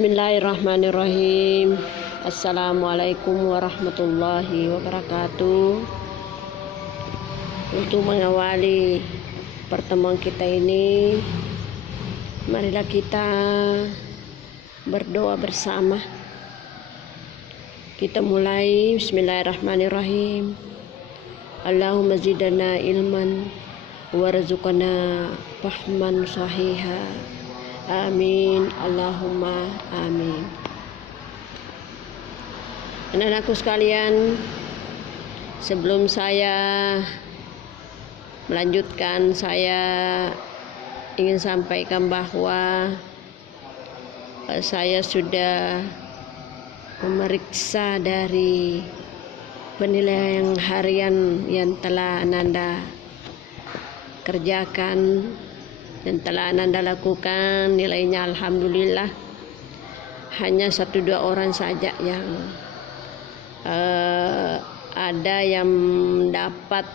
Bismillahirrahmanirrahim. Assalamualaikum warahmatullahi wabarakatuh. Untuk mengawali pertemuan kita ini, marilah kita berdoa bersama. Kita mulai. Bismillahirrahmanirrahim. Allahumma zidana ilman warzuqna fahman sahiha. Amin. Allahumma amin. Anak-anakku sekalian, sebelum saya melanjutkan, saya ingin sampaikan bahwa saya sudah memeriksa dari penilaian harian yang telah Ananda kerjakan dan telah Ananda lakukan. Nilainya alhamdulillah hanya 1-2 orang saja yang ada yang dapat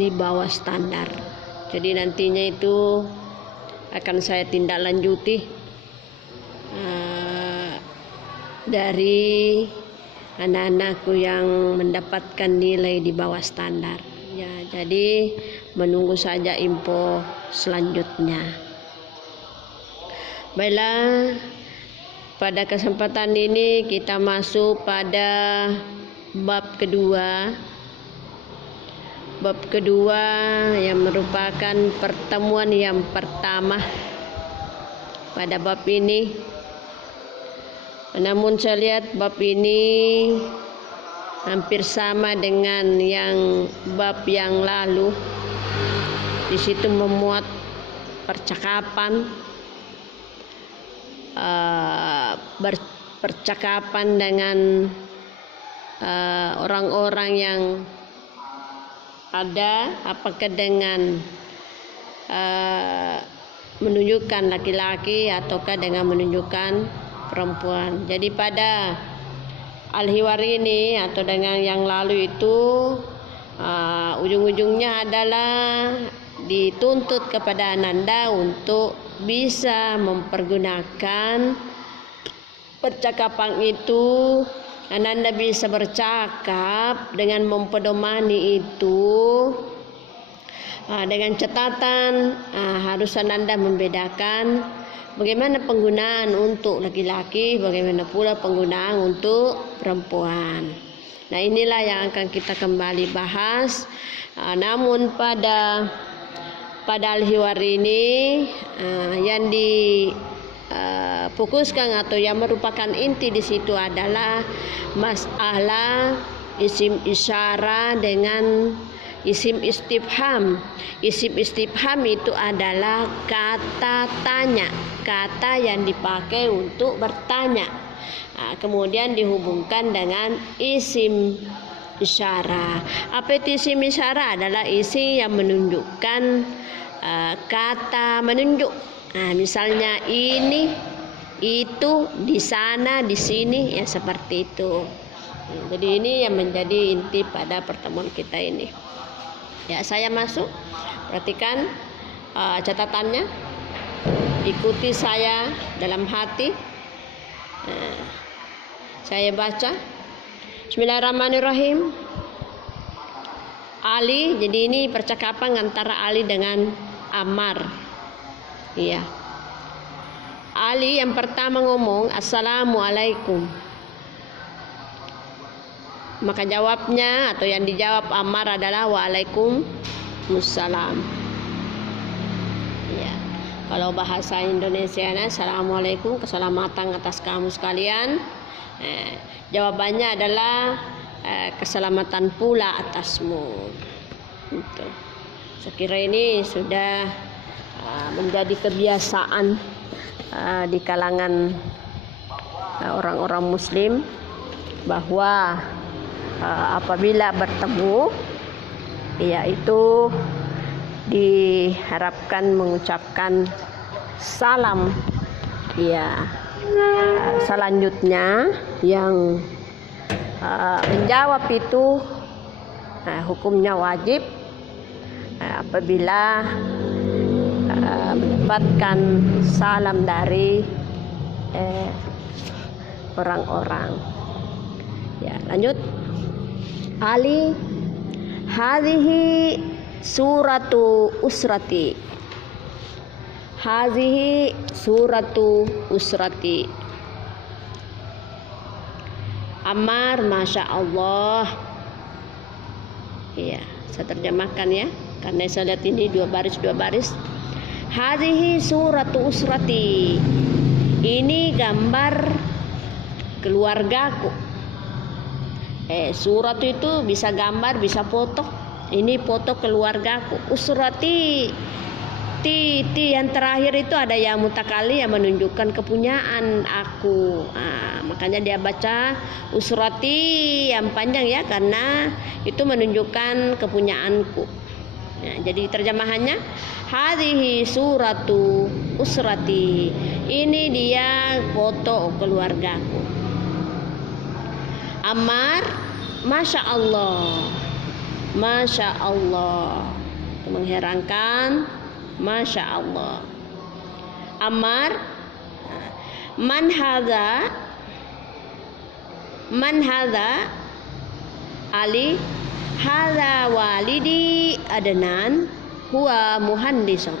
di bawah standar. Jadi nantinya itu akan saya tindak lanjuti dari anak-anakku yang mendapatkan nilai di bawah standar. Ya, jadi menunggu saja info selanjutnya. Baiklah, pada kesempatan ini kita masuk pada bab kedua. Bab kedua yang merupakan pertemuan yang pertama pada bab ini. Namun saya lihat bab ini hampir sama dengan yang bab yang lalu. Di situ memuat percakapan, berpercakapan dengan orang-orang yang ada, apakah dengan menunjukkan laki-laki ataukah dengan menunjukkan perempuan. Jadi pada al-hiwar ini atau dengan yang lalu itu ujung-ujungnya adalah dituntut kepada Ananda untuk bisa mempergunakan percakapan itu. Ananda bisa bercakap dengan mempedomani itu dengan catatan harus Ananda membedakan bagaimana penggunaan untuk laki-laki, bagaimana pula penggunaan untuk perempuan. Nah, inilah yang akan kita kembali bahas. Namun pada al-hiwar ini yang fokuskan atau yang merupakan inti di situ adalah masalah isim isyarah dengan isim istifham. Isim istifham itu adalah kata tanya, kata yang dipakai untuk bertanya. Kemudian dihubungkan dengan isim isyarah. Apa itu isim isyarah? Adalah isim yang menunjukkan kata menunjuk. Misalnya ini, itu, di sana, di sini, ya seperti itu. Jadi ini yang menjadi inti pada pertemuan kita ini. Ya, saya masuk. Perhatikan catatannya. Ikuti saya dalam hati. Saya baca. Bismillahirrahmanirrahim. Ali, jadi ini percakapan antara Ali dengan Ammar. Iya. Ali yang pertama ngomong, Assalamualaikum. Maka jawabnya atau yang dijawab Ammar adalah Waalaikumsalam. Ya. Kalau bahasa Indonesianya, Assalamualaikum, keselamatan atas kamu sekalian. Jawabannya adalah keselamatan pula atasmu. Itu. Saya kira ini sudah menjadi kebiasaan di kalangan orang-orang Muslim bahwa apabila bertemu, yaitu diharapkan mengucapkan salam. Ya, selanjutnya yang menjawab itu hukumnya wajib apabila mendapatkan salam dari orang-orang. Ya, lanjut. Ali hadhihi suratu usrati. Hadhihi suratu usrati. Ammar, masya Allah. Iya, saya terjemahkan ya, karena saya lihat ini dua baris. Hadhihi suratu usrati. Ini gambar keluargaku. Surat itu bisa gambar, bisa foto. Ini foto keluargaku. Usrati. Ti yang terakhir itu ada yang mutakali yang menunjukkan kepunyaan aku. Makanya dia baca usrati yang panjang ya, karena itu menunjukkan kepunyaanku. Jadi terjemahannya hadhihi suratu usrati. Ini dia foto keluargaku. Ammar, masya Allah, masya Allah, itu mengherankan. Masya Allah. Ammar, man hadza? Ali, hadza walidi Adnan, huwa muhandisun.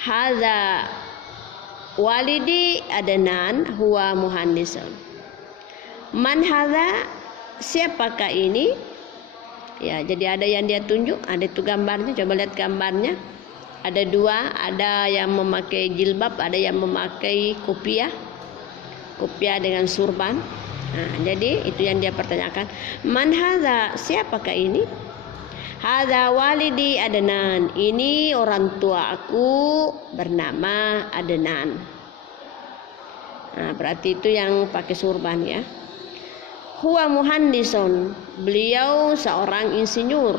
Hadza walidi Adnan, huwa muhandisun. Man hadza? Siapakah ini? Ya, jadi ada yang dia tunjuk, ada itu gambarnya. Coba lihat gambarnya. Ada dua, ada yang memakai jilbab, ada yang memakai kopiah dengan surban. Jadi itu yang dia pertanyakan. Man hadza? Siapakah ini? Hadza walidi Adnan. Ini orang tua aku bernama Adnan. Berarti itu yang pakai surban ya. Huwa muhandison, beliau seorang insinyur.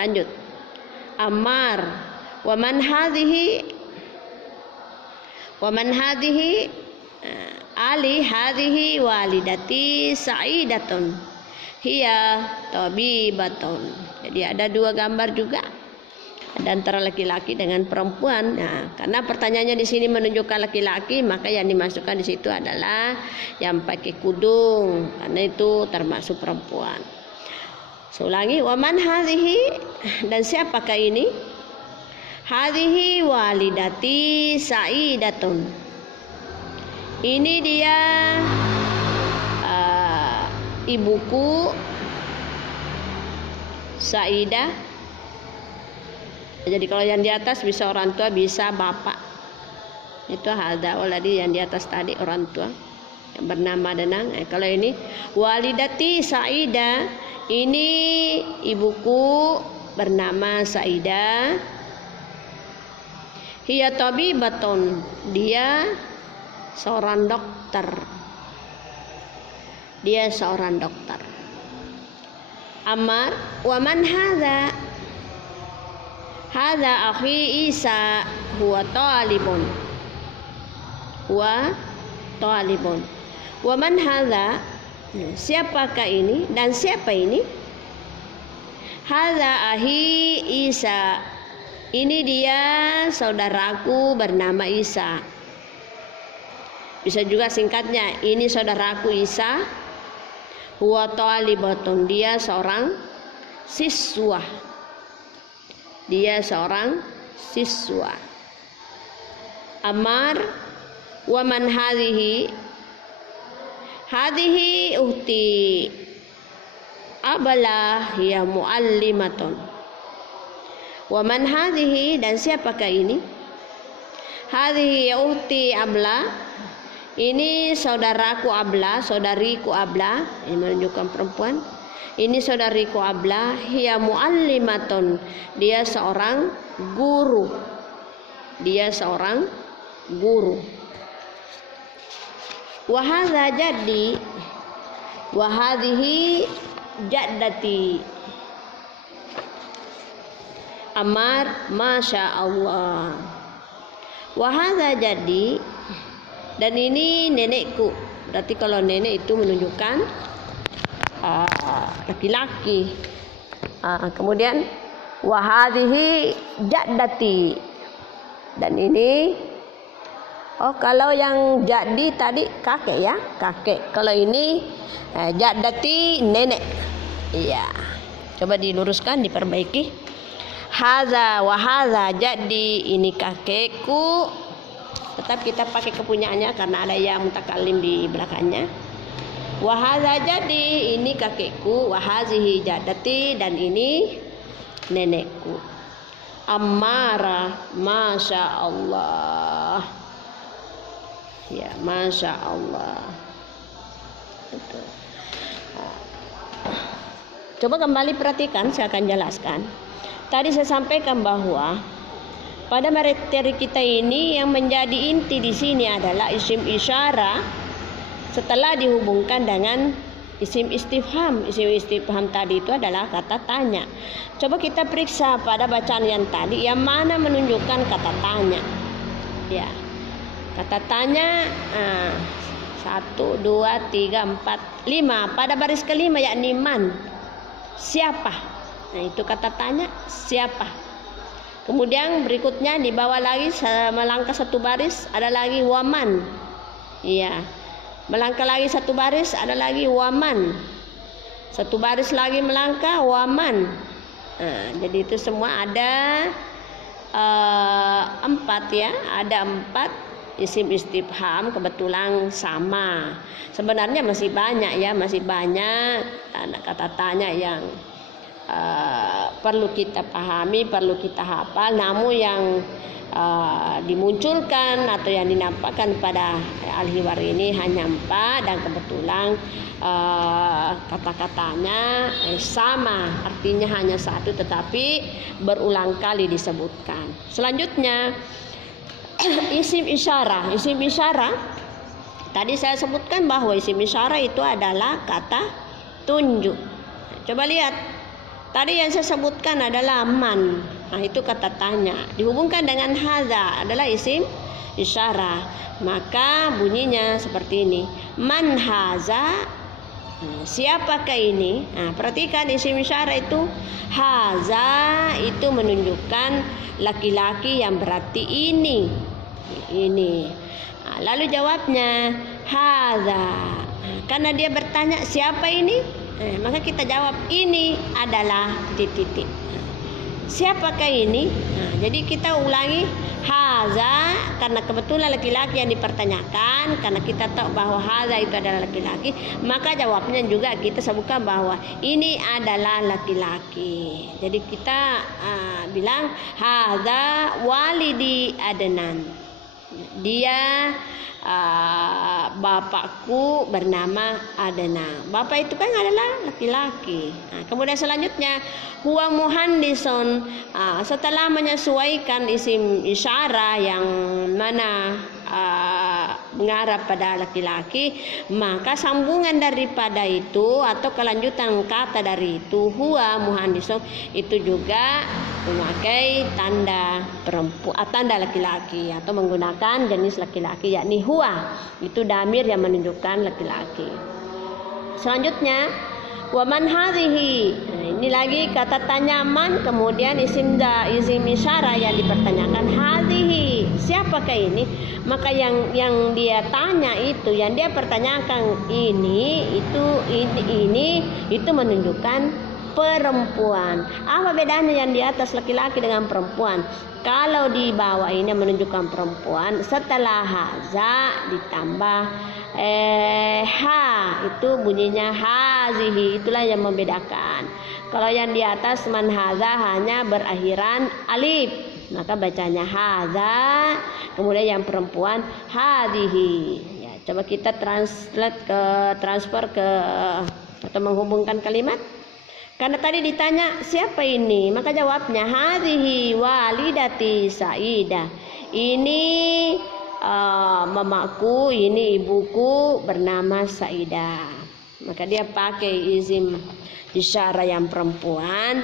Lanjut. Ammar, wa man hadhihi? Ali hadhihi walidati sa'idatun, hiya tabibatun. Jadi ada dua gambar juga, ada antara laki-laki dengan perempuan. Karena pertanyaannya di sini menunjukkan laki-laki, maka yang dimasukkan di situ adalah yang pakai kudung, karena itu termasuk perempuan. Ulangi, waman hadhihi, dan siapakah ini? Hadhihi walidati sa'idatun. Ini dia ibuku Sa'idah. Jadi kalau yang di atas bisa orang tua, bisa bapak. Itu hadza waladi, yang di atas tadi orang tua yang bernama Adnan. Kalau ini walidati Sa'idah, ini ibuku bernama Sa'idah. Hiya tabibatun, dia seorang dokter. Ammar, wa man hadza? Hadza akhi Isa, huwa talibun. Wa man hadza? Siapakah ini dan siapa ini? Hadza akhi Isa. Ini dia saudaraku bernama Isa. Bisa juga singkatnya, ini saudaraku Isa. Huwa talibatun, dia seorang siswa. Ammar, wa man hadhihi? Hadhihi uhti abala, hiya muallimatun. Wa man hadhihi, dan siapakah ini? Hadhihi uhti abla, ini saudaraku Abla, saudariku Abla. Ini menunjukkan perempuan. Ini saudariku Abla, hiya muallimatun, dia seorang guru. Wa hadza jaddi, wa hadhihi jaddati. Ammar, masya Allah. Wa hadza jaddi, dan ini nenekku. Berarti kalau nenek itu menunjukkan laki-laki. Kemudian wa hadhihi jaddati, dan ini Oh, kalau yang jadi tadi kakek ya, kakek. Kalau ini jaddati nenek. Iya. Coba diluruskan, diperbaiki. Haza wa haza, jadi ini kakekku. Tetap kita pakai kepunyaannya karena ada yang mutakallim di belakangnya. Wa haza, jadi ini kakekku. Wa hazihi jaddati, dan ini nenekku. Ammara, masya Allah. Ya, masya Allah. Betul. Coba kembali perhatikan, saya akan jelaskan. Tadi saya sampaikan bahwa pada materi kita ini yang menjadi inti di sini adalah isim isyarah setelah dihubungkan dengan isim istifham. Isim istifham tadi itu adalah kata tanya. Coba kita periksa pada bacaan yang tadi yang mana menunjukkan kata tanya. Ya, kata tanya 1, 2, 3, 4, 5 pada baris kelima, yakni man, siapa. Nah, itu kata tanya, siapa. Kemudian berikutnya di bawah lagi melangkah satu baris ada lagi waman. Iya. Melangkah lagi satu baris ada lagi waman. Satu baris lagi melangkah waman. Nah, jadi itu semua ada 4 ya, ada 4 isim istifham, kebetulan sama. Sebenarnya masih banyak ya, masih banyak kata tanya yang perlu kita pahami, perlu kita hafal. Namun yang dimunculkan atau yang dinampakkan pada Al-Hiwar ini hanya 4, dan kebetulan kata-katanya sama, artinya hanya satu tetapi berulang kali disebutkan. Selanjutnya isim isyarah. Isim isyarah tadi saya sebutkan bahwa isim isyarah itu adalah kata tunjuk. Coba lihat, tadi yang saya sebutkan adalah man. Nah, itu kata tanya. Dihubungkan dengan haza adalah isim isyarah. Maka bunyinya seperti ini. Man haza, siapakah ini? Nah, perhatikan isim isyarah itu haza itu menunjukkan laki-laki yang berarti ini. Nah, lalu jawabnya haza. Karena dia bertanya siapa ini? Maka kita jawab ini adalah titik. Siapakah ini? Nah, jadi kita ulangi haza karena kebetulan laki-laki yang dipertanyakan, karena kita tahu bahwa haza itu adalah laki-laki, maka jawabnya juga kita sebutkan bahwa ini adalah laki-laki. Jadi kita bilang haza walidi Adnan. Dia bapakku bernama Adnan. Bapak itu kan adalah laki-laki. Nah, kemudian selanjutnya huwa muhandison. Setelah menyesuaikan isim isyarah yang mana mengarah pada laki-laki, maka sambungan daripada itu atau kelanjutan kata dari itu huwa muhandison itu juga memakai tanda perempuan, tanda laki-laki atau menggunakan jenis laki-laki, yakni huwa. Itu damir yang menunjukkan laki-laki. Selanjutnya waman hadhihi. Nah, ini lagi kata tanya man, kemudian isim isyarah yang dipertanyakan hadhihi. Siapakah ini? Maka yang dia tanya itu, yang dia pertanyakan ini itu menunjukkan perempuan. Apa bedanya yang di atas laki-laki dengan perempuan? Kalau di bawah ini menunjukkan perempuan, setelah haza ditambah ha, itu bunyinya hazihi, itulah yang membedakan. Kalau yang di atas man haza hanya berakhiran alif, maka bacanya haza, kemudian yang perempuan hadihi. Ya, coba kita transfer ke atau menghubungkan kalimat. Karena tadi ditanya siapa ini, maka jawabnya hadhihi walidati Saidah. Ini mamaku, ini ibuku bernama Saidah. Maka dia pakai isyarah yang perempuan,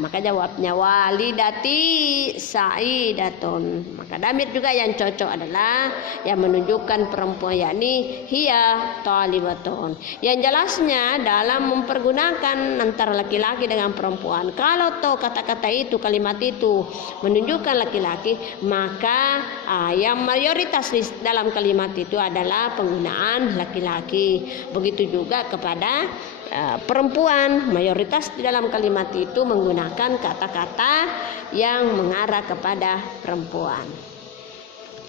maka jawabnya walidati sa'idatun. Maka damir juga yang cocok adalah yang menunjukkan perempuan, yakni hiya talibatun. Yang jelasnya dalam mempergunakan antara laki-laki dengan perempuan, kalau toh kata-kata itu, kalimat itu menunjukkan laki-laki, maka yang mayoritas dalam kalimat itu adalah penggunaan laki-laki. Begitu juga kepada perempuan, mayoritas di dalam kalimat itu menggunakan kata-kata yang mengarah kepada perempuan.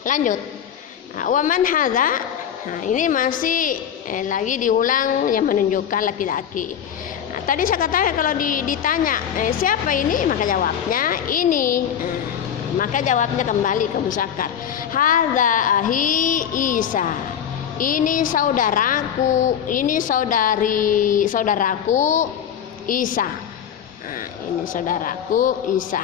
Lanjut, waman hadza. Ini masih lagi diulang yang menunjukkan laki-laki. Tadi saya katakan kalau ditanya siapa ini, maka jawabnya ini. Maka jawabnya kembali ke muzakkar. Hadza ahi Isa. Ini saudaraku, ini saudaraku Isa. Ini saudaraku Isa.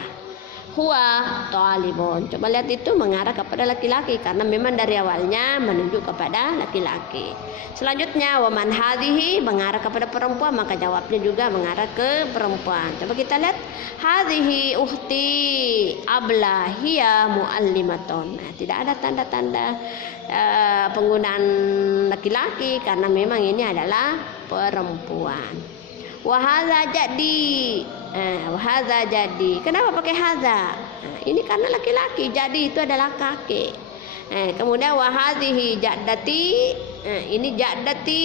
Huwa talibun. Coba lihat, itu mengarah kepada laki-laki karena memang dari awalnya menunjuk kepada laki-laki. Selanjutnya waman hadhihi mengarah kepada perempuan, maka jawabnya juga mengarah ke perempuan. Coba kita lihat, hadhihi ukhti abla hiya muallimatun. Tidak ada tanda-tanda penggunaan laki-laki karena memang ini adalah perempuan. Wahadza jadi, wahadza jadi. Kenapa pakai hadza? Ini karena laki-laki. Jadi itu adalah kakek. Kemudian wahadhihi jaddati. Ini jaddati.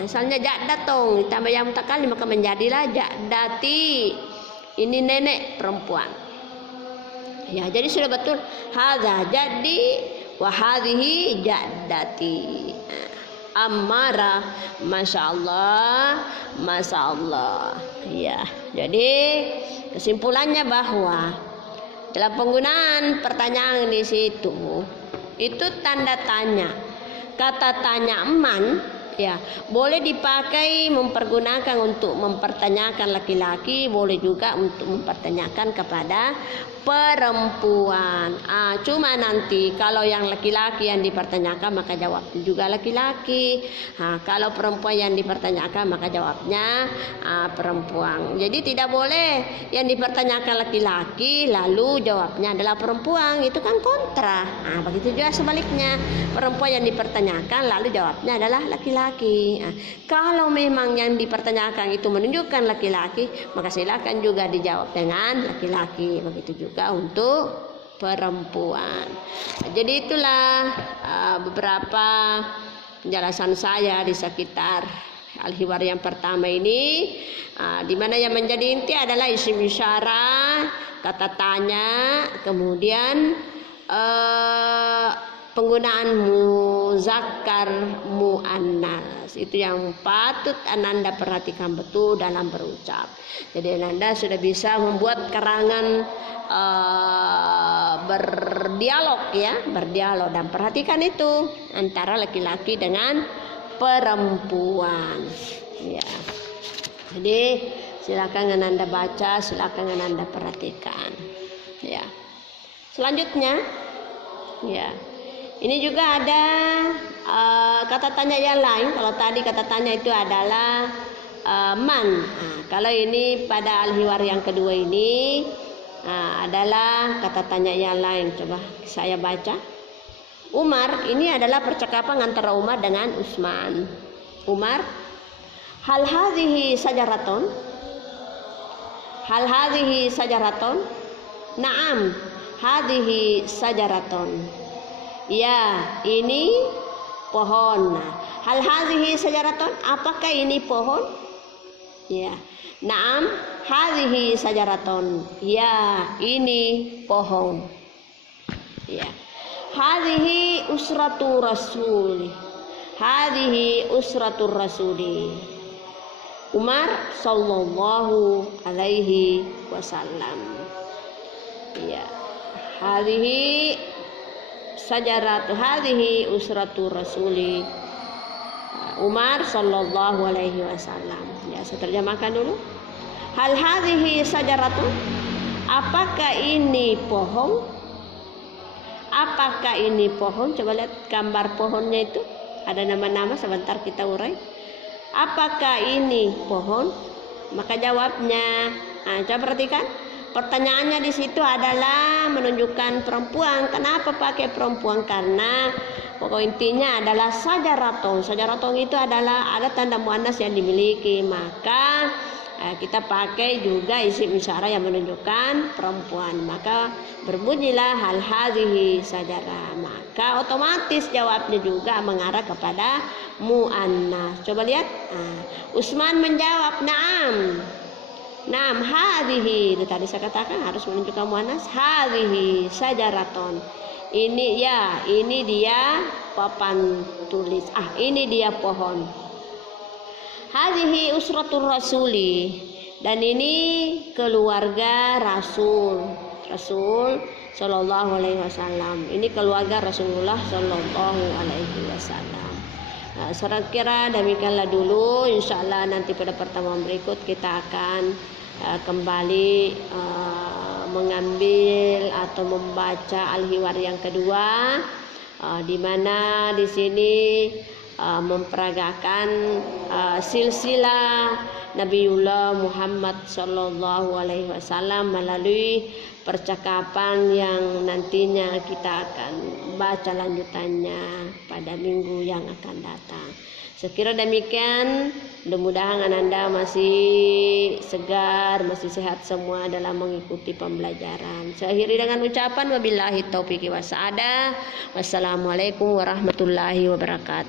Asalnya jaddatong, ditambah yang mutakallim maka menjadilah jaddati. Ini nenek perempuan. Ya, jadi sudah betul hadza jadi wahadhihi jaddati. Ammara, masya Allah, masya Allah. Ya, jadi kesimpulannya bahwa dalam penggunaan pertanyaan di situ itu tanda tanya, kata tanya man, ya boleh dipakai mempergunakan untuk mempertanyakan laki-laki, boleh juga untuk mempertanyakan kepada perempuan. Cuma nanti kalau yang laki-laki yang dipertanyakan maka jawabnya juga laki-laki. Kalau perempuan yang dipertanyakan maka jawabnya perempuan. Jadi tidak boleh yang dipertanyakan laki-laki lalu jawabnya adalah perempuan, itu kan kontra. Begitu juga sebaliknya, perempuan yang dipertanyakan lalu jawabnya adalah laki-laki. Kalau memang yang dipertanyakan itu menunjukkan laki-laki, maka silakan juga dijawab dengan laki-laki. Begitu juga untuk perempuan. Jadi itulah beberapa penjelasan saya di sekitar al-hiwar yang pertama ini, di mana yang menjadi inti adalah isim isyarah, kata tanya, kemudian penggunaan muzakkar muannas. Itu yang patut Ananda perhatikan betul dalam berucap. Jadi Ananda sudah bisa membuat karangan berdialog, ya, berdialog, dan perhatikan itu antara laki-laki dengan perempuan. Ya. Jadi silakan Ananda baca, silakan Ananda perhatikan. Ya. Selanjutnya, ya. Ini juga ada kata tanya yang lain. Kalau tadi kata tanya itu adalah man. Kalau ini pada al-hiwar yang kedua ini adalah kata tanya yang lain. Coba saya baca. Umar, ini adalah percakapan antara Umar dengan Utsman. Umar, hal hadhihi sajaraton? Hal hadhihi sajaraton? Naam, hadhihi sajaraton. Ya, ini pohon. Hal hadhihi sajaraton? Apakah ini pohon? Ya. Naam, hadhihi sajaraton. Ya, ini pohon. Ya. Hadhihi usratu rasuli. Hadhihi usratu rasuli. Umar sallallahu alaihi wasallam. Ya. Hadhihi sajaratu hadhihi usratu rasuli Umar sallallahu alaihi wasallam. Ya, saya terjemahkan dulu. Hal hadhihi sajaratu? Apakah ini pohon? Apakah ini pohon? Coba lihat gambar pohonnya itu. Ada nama-nama, sebentar kita urai. Apakah ini pohon? Maka jawabnya, coba perhatikan. Pertanyaannya di situ adalah menunjukkan perempuan. Kenapa pakai perempuan? Karena pokok intinya adalah sajaraton. Sajaraton itu adalah ada tanda muannas yang dimiliki. Maka kita pakai juga isim isyarah yang menunjukkan perempuan. Maka berbunyilah hal hadhihi sajara. Maka otomatis jawabnya juga mengarah kepada muannas. Coba lihat. Usman menjawab, "Na'am." Nam hadhihi, itu tadi saya katakan harus menunjukkan muannas. Hadhihi sajaraton. Ini dia papan tulis. Ini dia pohon. Hadhihi usratul rasuli, dan ini keluarga Rasul sallallahu alaihi wasallam. Ini keluarga Rasulullah sallallahu alaihi wasallam. Saya kira demikianlah dulu. Insyaallah nanti pada pertemuan berikut kita akan kembali mengambil atau membaca al-hiwar yang kedua, di mana di sini memperagakan silsilah Nabiullah Muhammad sallallahu alaihi wasallam melalui percakapan yang nantinya kita akan baca lanjutannya pada minggu yang akan datang. Sekira demikian, mudah-mudahan Anda masih segar, masih sehat semua dalam mengikuti pembelajaran. Saya akhiri dengan ucapan wabillahi taufiq wa sa'adah. Wassalamualaikum warahmatullahi wabarakatuh.